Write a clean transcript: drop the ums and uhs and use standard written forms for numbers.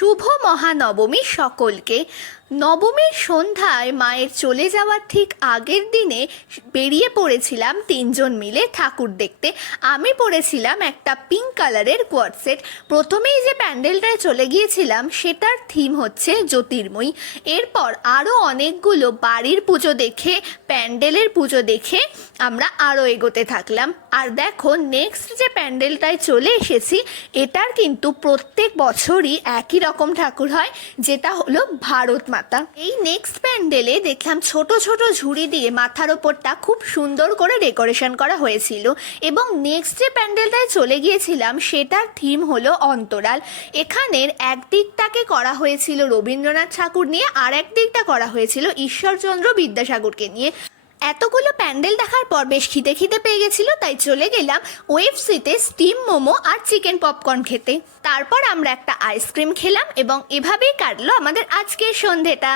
শুভ মহানবমী সকলকে। নবমীর সন্ধ্যায় মায়ের চলে যাওয়ার ঠিক আগের দিনে বেরিয়ে পড়েছিলাম তিনজন মিলে ঠাকুর দেখতে। আমি পরেছিলাম একটা পিঙ্ক কালারের কোয়ার্ড সেট। প্রথমেই যে প্যান্ডেলটায় চলে গিয়েছিলাম সেটার থিম হচ্ছে জ্যোতির্ময়ী। এরপর আরও অনেকগুলো বাড়ির পুজো দেখে, প্যান্ডেলের পুজো দেখে আমরা আরও এগোতে থাকলাম। আর দেখো, নেক্সট যে প্যান্ডেলটায় চলে এসেছি, এটার কিন্তু প্রত্যেক বছরই একই রকম ঠাকুর হয়, যেটা হলো ভারত মাতা। এই নেক্সট প্যান্ডেলে দেখলাম ছোট ছোট ঝুড়ি দিয়ে মাথার ওপরটা খুব সুন্দর করে ডেকোরেশন করা হয়েছিল। এবং নেক্সট যে প্যান্ডেলটায় চলে গিয়েছিলাম সেটার থিম হলো অন্তরাল। এখানের একদিকটাকে করা হয়েছিল রবীন্দ্রনাথ ঠাকুর নিয়ে, আর একদিকটা করা হয়েছিল ঈশ্বরচন্দ্র বিদ্যাসাগরকে নিয়ে। এতগুলো প্যান্ডেল দেখার পর বেশ খিদে খিদে পেয়ে গেছিলো, তাই চলে গেলাম ওএফসিতে স্টিম মোমো আর চিকেন পপকর্ন খেতে। তারপর আমরা একটা আইসক্রিম খেলাম এবং এভাবেই কাটলো আমাদের আজকের সন্ধেটা।